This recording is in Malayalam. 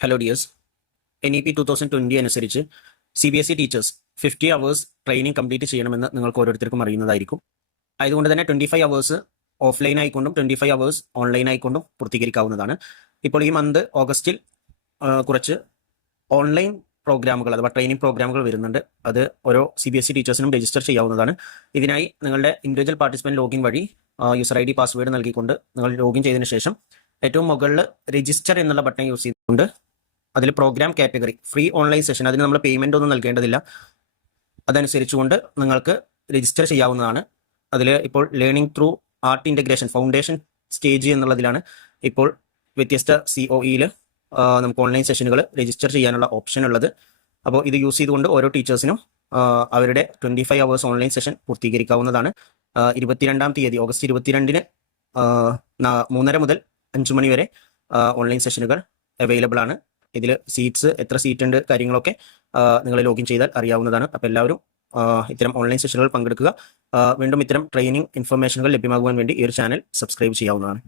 ഹലോ ഡിയേഴ്സ്, NEP 2020 അനുസരിച്ച് CBSE teachers 50 hours training complete ചെയ്യണമെന്ന് നിങ്ങൾക്ക് ഓരോരുത്തർക്കും അറിയുന്നതായിരിക്കും. അതുകൊണ്ട് തന്നെ 25 അവേഴ്സ് ഓഫ്ലൈൻ ആയിക്കൊണ്ടും 25 അവേഴ്സ് ഓൺലൈൻ ആയിക്കൊണ്ടും പൂർത്തീകരിക്കാവുന്നതാണ്. ഇപ്പോൾ ഈ മന്ത് ഓഗസ്റ്റിൽ കുറച്ച് ഓൺലൈൻ പ്രോഗ്രാമുകൾ അഥവാ ട്രെയിനിങ് പ്രോഗ്രാമുകൾ വരുന്നുണ്ട്. അത് ഓരോ CBSE ടീച്ചേഴ്സിനും രജിസ്റ്റർ ചെയ്യാവുന്നതാണ്. ഇതിനായി നിങ്ങളുടെ ഇൻഡിവിജ്വൽ പാർട്ടിസിപ്പൻറ്റ് ലോഗിൻ വഴി യൂസർ ID പാസ്വേഡ് നൽകിക്കൊണ്ട് നിങ്ങൾ ലോഗിൻ ചെയ്തതിന് ശേഷം ഏറ്റവും മുകളിൽ രജിസ്റ്റർ എന്നുള്ള ബട്ടൺ യൂസ് ചെയ്തുകൊണ്ട് അതിൽ program category free online session, അതിന് നമ്മൾ പേയ്മെൻ്റ് ഒന്നും നൽകേണ്ടതില്ല. അതനുസരിച്ചുകൊണ്ട് നിങ്ങൾക്ക് രജിസ്റ്റർ ചെയ്യാവുന്നതാണ്. അതിൽ ഇപ്പോൾ learning through art integration foundation stage എന്നുള്ളതിലാണ് ഇപ്പോൾ വ്യത്യസ്ത COEയിൽ നമുക്ക് ഓൺലൈൻ സെഷനുകൾ രജിസ്റ്റർ ചെയ്യാനുള്ള ഓപ്ഷൻ ഉള്ളത്. അപ്പോൾ ഇത് യൂസ് ചെയ്തുകൊണ്ട് ഓരോ ടീച്ചേഴ്സിനും അവരുടെ 25 അവേഴ്സ് ഓൺലൈൻ സെഷൻ പൂർത്തീകരിക്കാവുന്നതാണ്. 22-ാം തീയതി ഓഗസ്റ്റ് 22-ന് 3:30 മുതൽ 5 മണി വരെ ഓൺലൈൻ സെഷനുകൾ അവൈലബിൾ ആണ്. ഇതിൽ സീറ്റ്സ്, എത്ര സീറ്റ് ഉണ്ട്, കാര്യങ്ങളൊക്കെ നിങ്ങൾ ലോഗിൻ ചെയ്താൽ അറിയാവുന്നതാണ്. അപ്പോൾ എല്ലാവരും ഇത്തരം ഓൺലൈൻ സെഷനുകൾ പങ്കെടുക്കുക. വീണ്ടും ഇത്തരം ട്രെയിനിങ് ഇൻഫർമേഷനുകൾ ലഭ്യമാകുവാൻ വേണ്ടി ഈ ഒരു ചാനൽ സബ്സ്ക്രൈബ് ചെയ്യാവുന്നതാണ്.